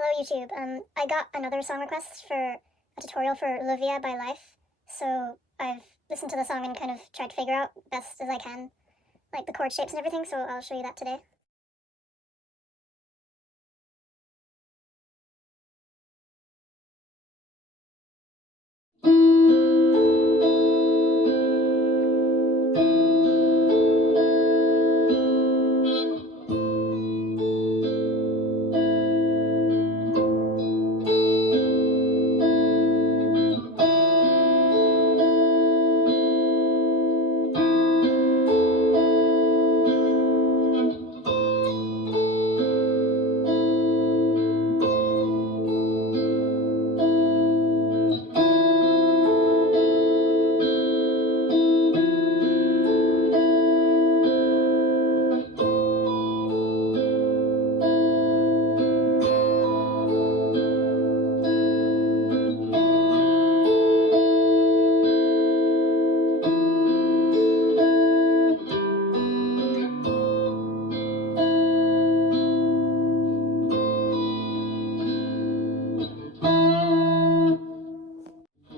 Hello YouTube. I got another song request for a tutorial for Lluvia by Life, so I've listened to the song and kind of tried to figure out best as I can, like the chord shapes and everything, so I'll show you that today.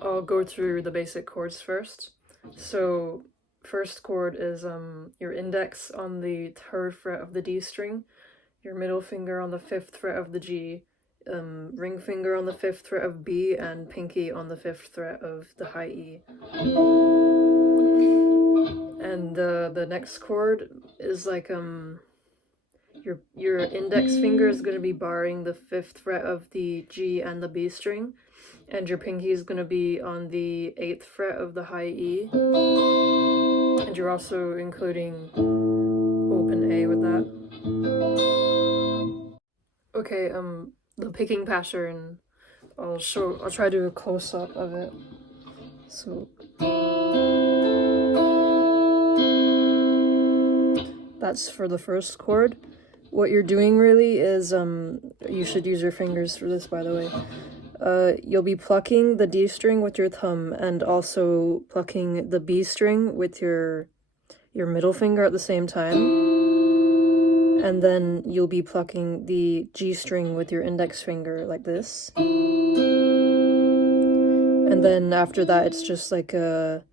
I'll go through the basic chords first. So first chord is your index on the 3rd fret of the D string, your middle finger on the 5th fret of the G, ring finger on the 5th fret of B, and pinky on the 5th fret of the high E. And the next chord is like your index finger is going to be barring the 5th fret of the G and the B string, and your pinky is going to be on the 8th fret of the high E, and you're also including open A with that. Okay, the picking pattern, I'll try to do a close-up of it. So that's for the first chord. What you're doing really is, you should use your fingers for this, by the way. You'll be plucking the D string with your thumb and also plucking the B string with your middle finger at the same time. And then you'll be plucking the G string with your index finger like this. And then after that, it's just like a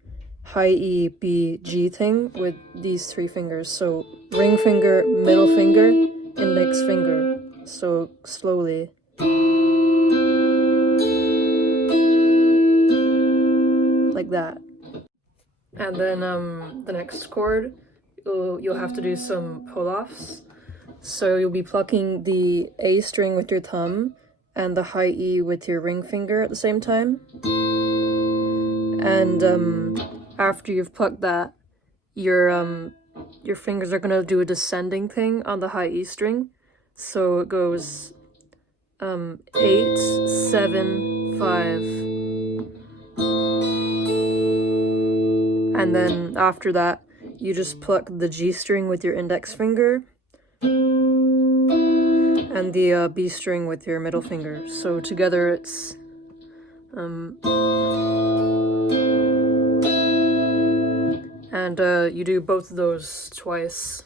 high E, B, G thing with these 3 fingers. So ring finger, middle finger, index finger. So slowly. Like that. And then the next chord, you'll have to do some pull-offs. So you'll be plucking the A string with your thumb and the high E with your ring finger at the same time. And after you've plucked that, your fingers are gonna do a descending thing on the high E string. So it goes 8, 7, 5. And then after that, you just pluck the G string with your index finger and the B string with your middle finger. So together it's and you do both of those twice.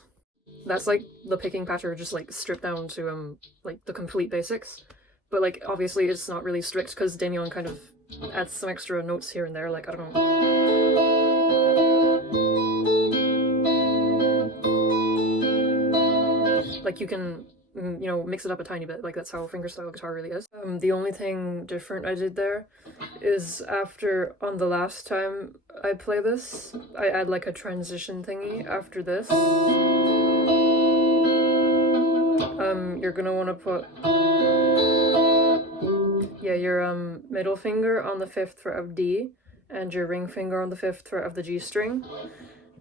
That's like the picking pattern, just like stripped down to like the complete basics. But like obviously it's not really strict because Damien kind of adds some extra notes here and there, like I don't know. Like you can, you know, mix it up a tiny bit, like that's how fingerstyle guitar really is. The only thing different I did there is after, on the last time I play this, I add like a transition thingy after this. You're gonna want to put, yeah, your middle finger on the 5th fret of D and your ring finger on the 5th fret of the G string.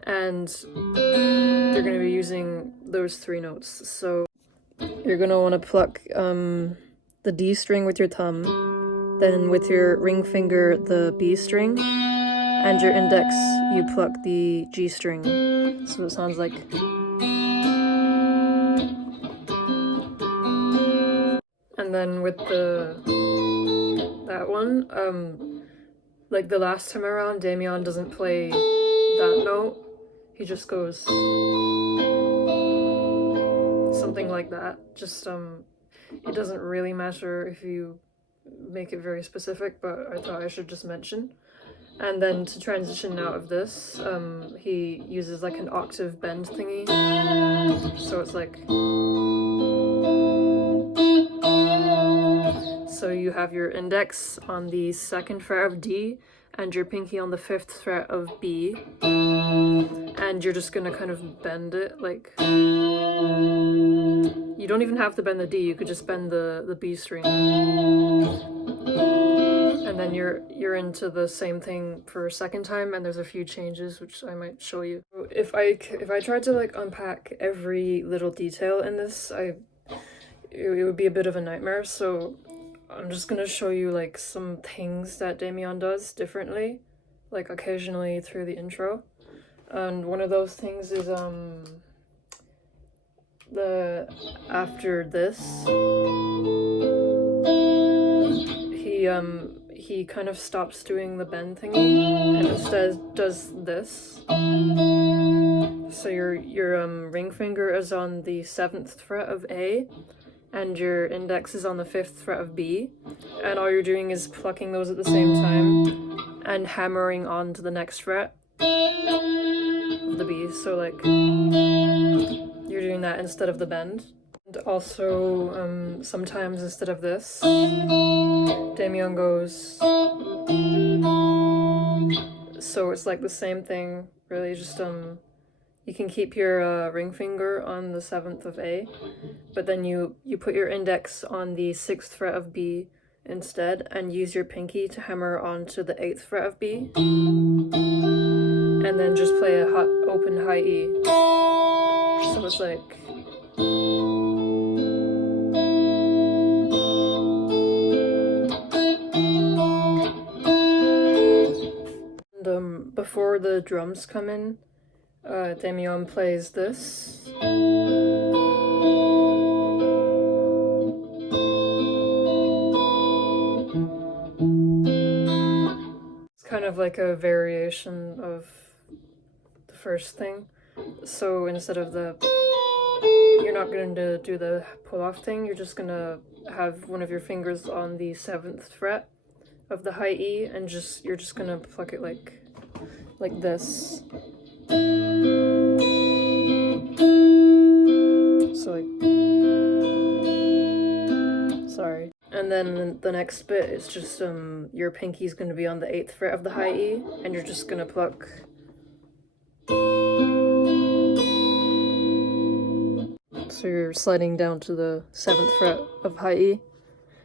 And you're going to be using those 3 notes. So you're going to want to pluck the D string with your thumb, then with your ring finger the B string, and your index you pluck the G string. So it sounds like. And then with that one, like the last time around, Damien doesn't play that note. He just goes something like that. Just it doesn't really matter if you make it very specific, but I thought I should just mention. And then to transition out of this, he uses like an octave bend thingy. So it's like... So you have your index on the 2nd fret of D and your pinky on the 5th fret of B. And you're just gonna kind of bend it, like... You don't even have to bend the D, you could just bend the B string. And then you're into the same thing for a second time, and there's a few changes which I might show you. If I tried to like unpack every little detail in this, it would be a bit of a nightmare. So I'm just gonna show you like some things that Damien does differently, like occasionally through the intro. And one of those things is after this, he kind of stops doing the bend thingy and instead does this. So your ring finger is on the 7th fret of A and your index is on the 5th fret of B, and all you're doing is plucking those at the same time and hammering on to the next fret of the B. So like you're doing that instead of the bend. And also sometimes instead of this, Damien goes, so it's like the same thing really, just you can keep your ring finger on the 7th of A, but then you put your index on the 6th fret of B instead and use your pinky to hammer onto the 8th fret of B, and then just play a open high E. So it's like... And before the drums come in, Damien plays this. It's kind of like a variation of the first thing. So instead of you're not going to do the pull-off thing, you're just going to have one of your fingers on the 7th fret of the high E, and you're just going to pluck it like this. So like... Sorry. And then the next bit is just your pinky's going to be on the 8th fret of the high E, and you're just going to pluck... So you're sliding down to the 7th fret of high E.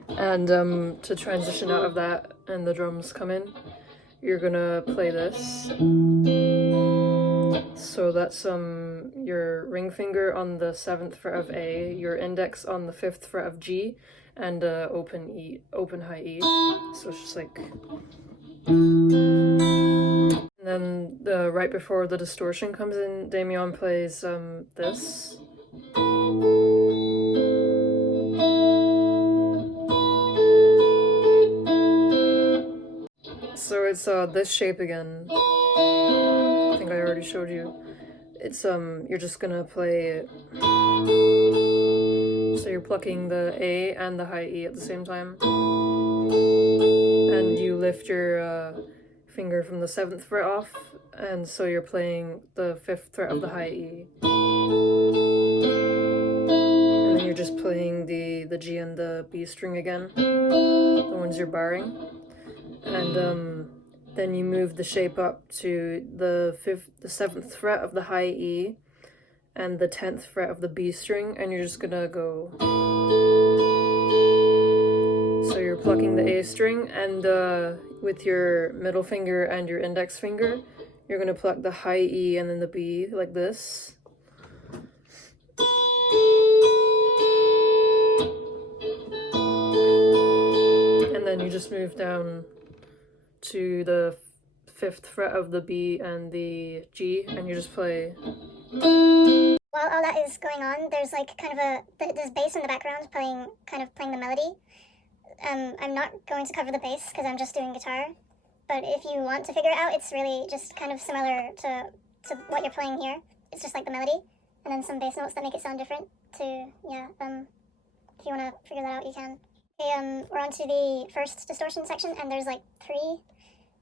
And to transition out of that and the drums come in, you're gonna play this. So that's your ring finger on the 7th fret of A, your index on the 5th fret of G, and open high E. So it's just like... And then right before the distortion comes in, Damien plays this. So it's this shape again. I think I already showed you. It's you're just gonna play it. So you're plucking the A and the high E at the same time. And you lift your finger from the 7th fret off, and so you're playing the 5th fret of the high E. And then you're just playing the G and the B string again, the ones you're barring. And then you move the shape up to the 7th fret of the high E and the 10th fret of the B string, and you're just gonna go. So you're plucking the A string, and with your middle finger and your index finger, you're gonna pluck the high E and then the B like this. And then you just move down to the 5th fret of the B and the G, and you just play. While all that is going on, there's like kind of there's bass in the background playing the melody. I'm not going to cover the bass because I'm just doing guitar, but if you want to figure it out, it's really just kind of similar to what you're playing here. It's just like the melody, and then some bass notes that make it sound different to, if you want to figure that out, you can. Okay, we're on to the first distortion section, and there's like 3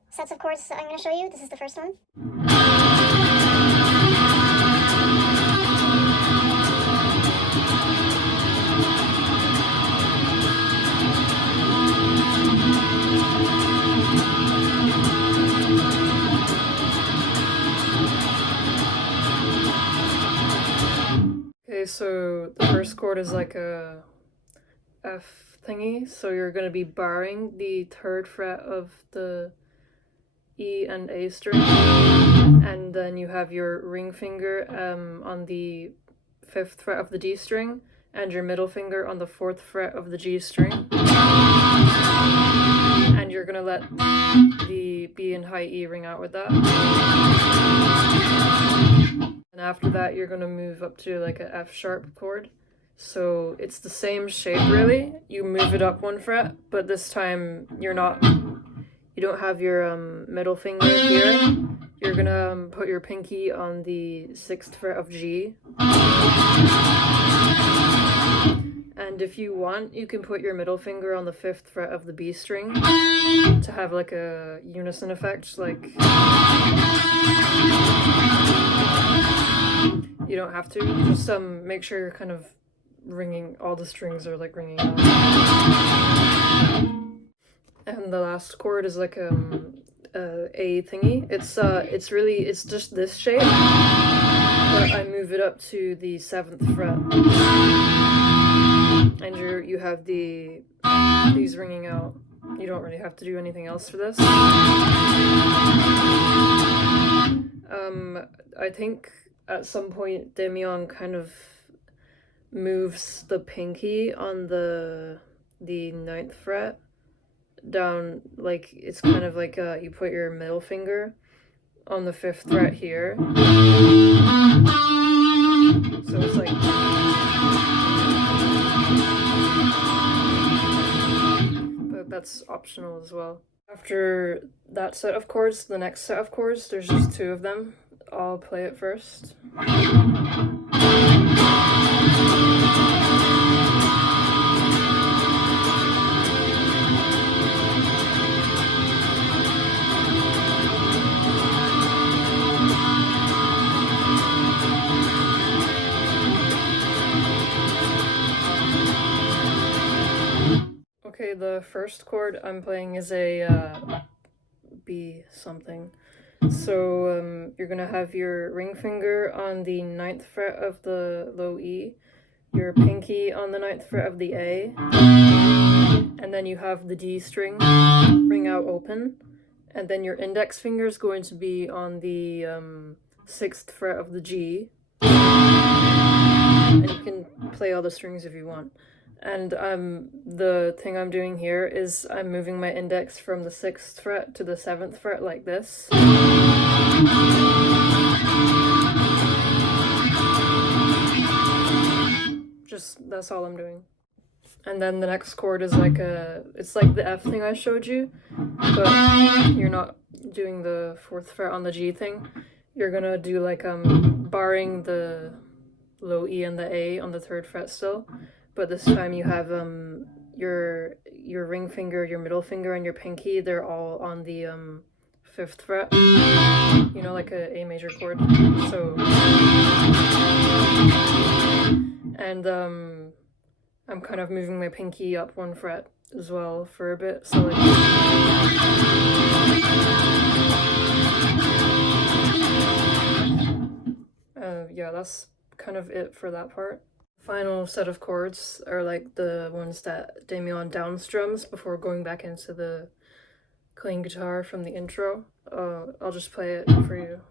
sets of chords that I'm going to show you. This is the first one. Okay, so the first chord is like a F thingy, so you're going to be barring the 3rd fret of the E and A string, and then you have your ring finger on the 5th fret of the D string, and your middle finger on the 4th fret of the G string, and you're going to let the B and high E ring out with that. And after that, you're going to move up to like a F sharp chord. So it's the same shape really. You move it up 1 fret, but this time you don't have your middle finger here. You're going to put your pinky on the 6th fret of G. And if you want, you can put your middle finger on the 5th fret of the B string to have like a unison effect, like you don't have to, just make sure you're kind of ringing, all the strings are like ringing out. And the last chord is like A thingy. It's just this shape, but I move it up to the 7th fret, and you have these ringing out. You don't really have to do anything else for this. I think at some point Damian kind of moves the pinky on the 9th fret down, like it's kind of like you put your middle finger on the 5th fret here, so it's like, but that's optional as well. After that set of chords, the next set of chords, there's just 2 of them. I'll play it first. Okay, the first chord I'm playing is a B something. So you're gonna have your ring finger on the 9th fret of the low E, your pinky on the 9th fret of the A, and then you have the D string ring out open, and then your index finger is going to be on the 6th fret of the G, and you can play all the strings if you want. And the thing I'm doing here is I'm moving my index from the 6th fret to the 7th fret like this. That's all I'm doing. And then the next chord is like it's like the F thing I showed you, but you're not doing the 4th fret on the G thing. You're gonna do like barring the low E and the A on the 3rd fret still. But this time you have your ring finger, your middle finger, and your pinky. They're all on the 5th fret. You know, like a major chord. So, and I'm kind of moving my pinky up 1 fret as well for a bit. So like, yeah, that's kind of it for that part. Final set of chords are like the ones that Damian downstrums before going back into the clean guitar from the intro. I'll just play it for you.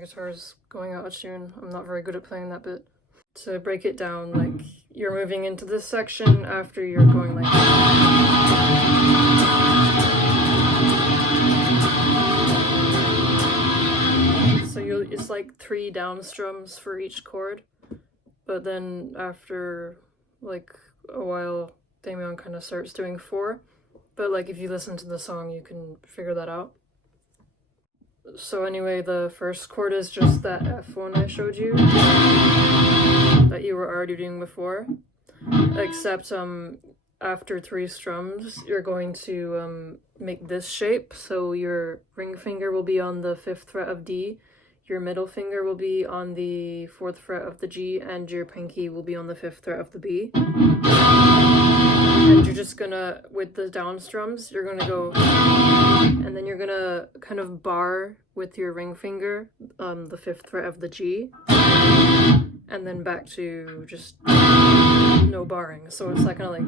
guitar's going out of tune. I'm not very good at playing that bit. To break it down, like, you're moving into this section after you're going like so it's like 3 down strums for each chord, but then after like a while Damien kind of starts doing 4, but like if you listen to the song you can figure that out. So anyway, the first chord is just that F one I showed you that you were already doing before, except after 3 strums you're going to make this shape. So your ring finger will be on the 5th fret of D, your middle finger will be on the 4th fret of the G, and your pinky will be on the 5th fret of the B. And you're just gonna, with the down strums, you're gonna go, and then you're gonna kind of bar with your ring finger the 5th fret of the G, and then back to just no barring. So it's like kind of like,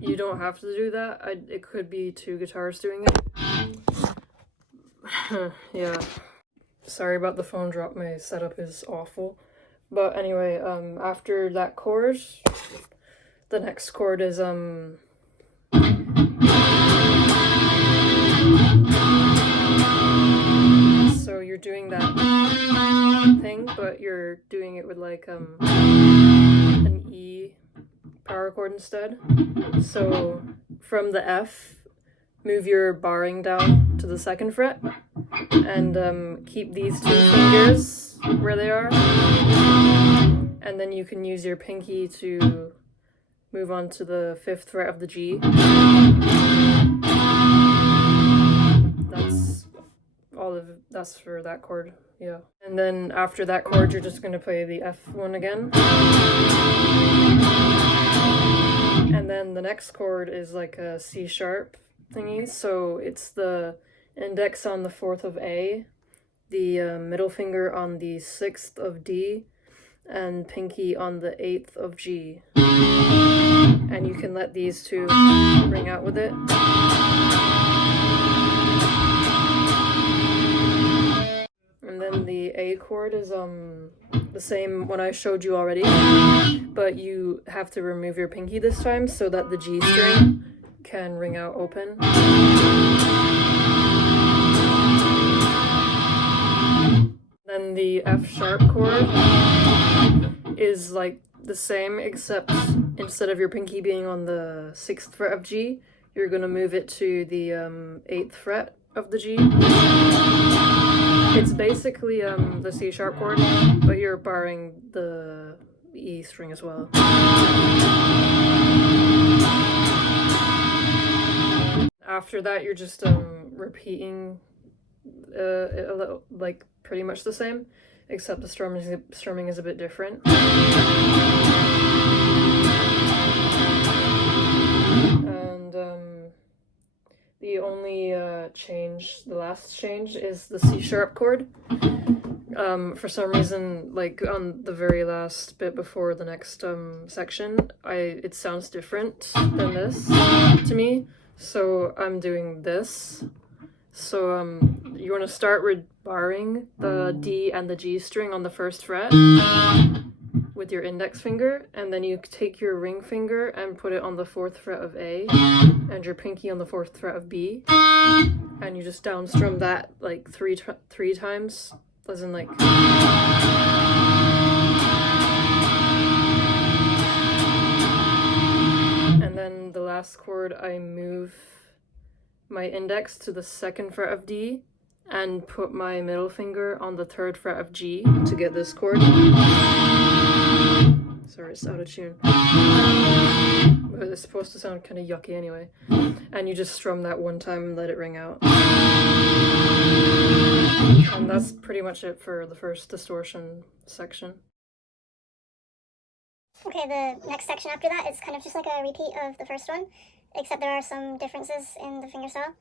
you don't have to do that. It could be 2 guitars doing it. Yeah, sorry about the phone drop, my setup is awful. But anyway, after that chord, the next chord is so you're doing that thing, but you're doing it with like an E power chord instead. So from the F, move your barring down to the 2nd fret, and keep these 2 fingers where they are, and then you can use your pinky to move on to the 5th fret of the G. That's for that chord, yeah. And then after that chord you're just going to play the F1 again. And then the next chord is like a C sharp thingy, so it's the index on the 4th of A, the middle finger on the 6th of D, and pinky on the 8th of G. And you can let these 2 ring out with it. And then the A chord is the same one I showed you already, but you have to remove your pinky this time so that the G string can ring out open. Then the F sharp chord is like the same, except instead of your pinky being on the 6th fret of G, you're gonna move it to the 8th fret of the G. It's basically the C sharp chord, but you're barring the E string as well. After that, you're just repeating a little, like pretty much the same, except the strumming is a bit different. And the only the last change is the C sharp chord. For some reason, like on the very last bit before the next section, it sounds different than this to me, so I'm doing this. So you want to start with barring the D and the G string on the 1st fret with your index finger, and then you take your ring finger and put it on the 4th fret of A, and your pinky on the 4th fret of B, and you just down strum that like three times, as in like. And then the last chord, I move my index to the 2nd fret of D and put my middle finger on the 3rd fret of G to get this chord. Sorry, it's out of tune. But it's supposed to sound kind of yucky anyway. And you just strum that one time and let it ring out. And that's pretty much it for the first distortion section. Okay, the next section after that is kind of just like a repeat of the first one, except there are some differences in the fingerstyle.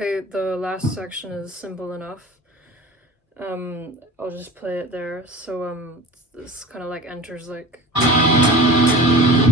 Okay, the last section is simple enough. I'll just play it there. So this kind of like enters like yeah.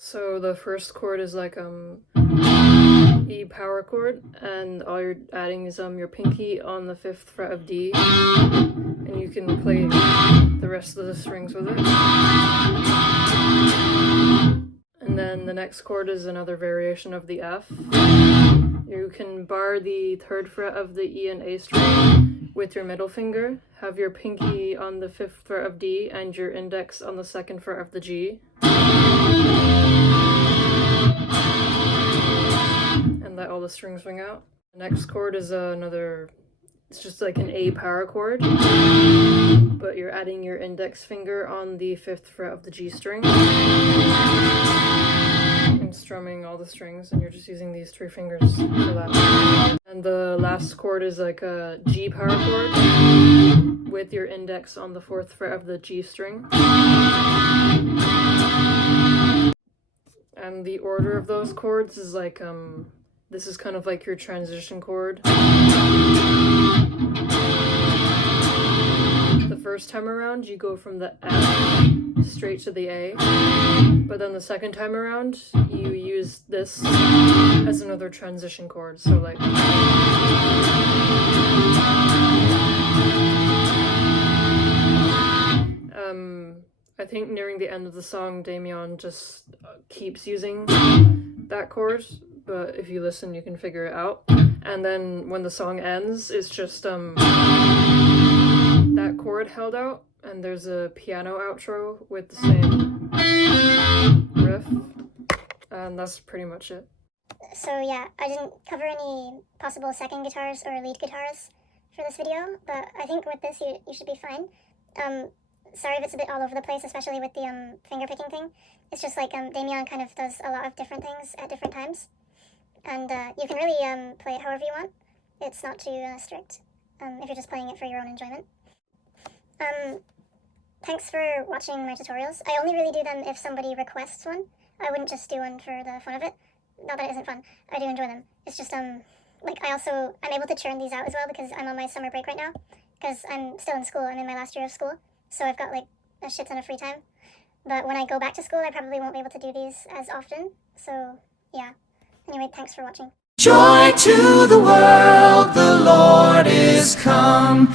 So the first chord is like E power chord, and all you're adding is your pinky on the 5th fret of D, and you can play the rest of the strings with it. And then the next chord is another variation of the F. You can bar the 3rd fret of the E and A string with your middle finger, have your pinky on the 5th fret of D and your index on the 2nd fret of the G. And let all the strings ring out. The next chord is it's just like an A power chord, but you're adding your index finger on the 5th fret of the G string and strumming all the strings, and you're just using these 3 fingers for that. And the last chord is like a G power chord with your index on the 4th fret of the G string. And the order of those chords is like, this is kind of like your transition chord. The first time around, you go from the F straight to the A, but then the second time around, you use this as another transition chord. So like, I think nearing the end of the song, Damien just keeps using that chord, but if you listen, you can figure it out. And then when the song ends, it's just that chord held out, and there's a piano outro with the same riff, and that's pretty much it. So yeah, I didn't cover any possible second guitars or lead guitars for this video, but I think with this you should be fine. Sorry if it's a bit all over the place, especially with the finger picking thing. It's just like Damien kind of does a lot of different things at different times, and you can really play it however you want. It's not too strict if you're just playing it for your own enjoyment. Thanks for watching my tutorials. I only really do them if somebody requests one. I wouldn't just do one for the fun of it. Not that it isn't fun. I do enjoy them. It's just like I'm able to churn these out as well because I'm on my summer break right now, because I'm still in school. I'm in my last year of school, so I've got like a shit ton of free time. But when I go back to school, I probably won't be able to do these as often. So yeah. Anyway, thanks for watching. Joy to the world, the Lord is come.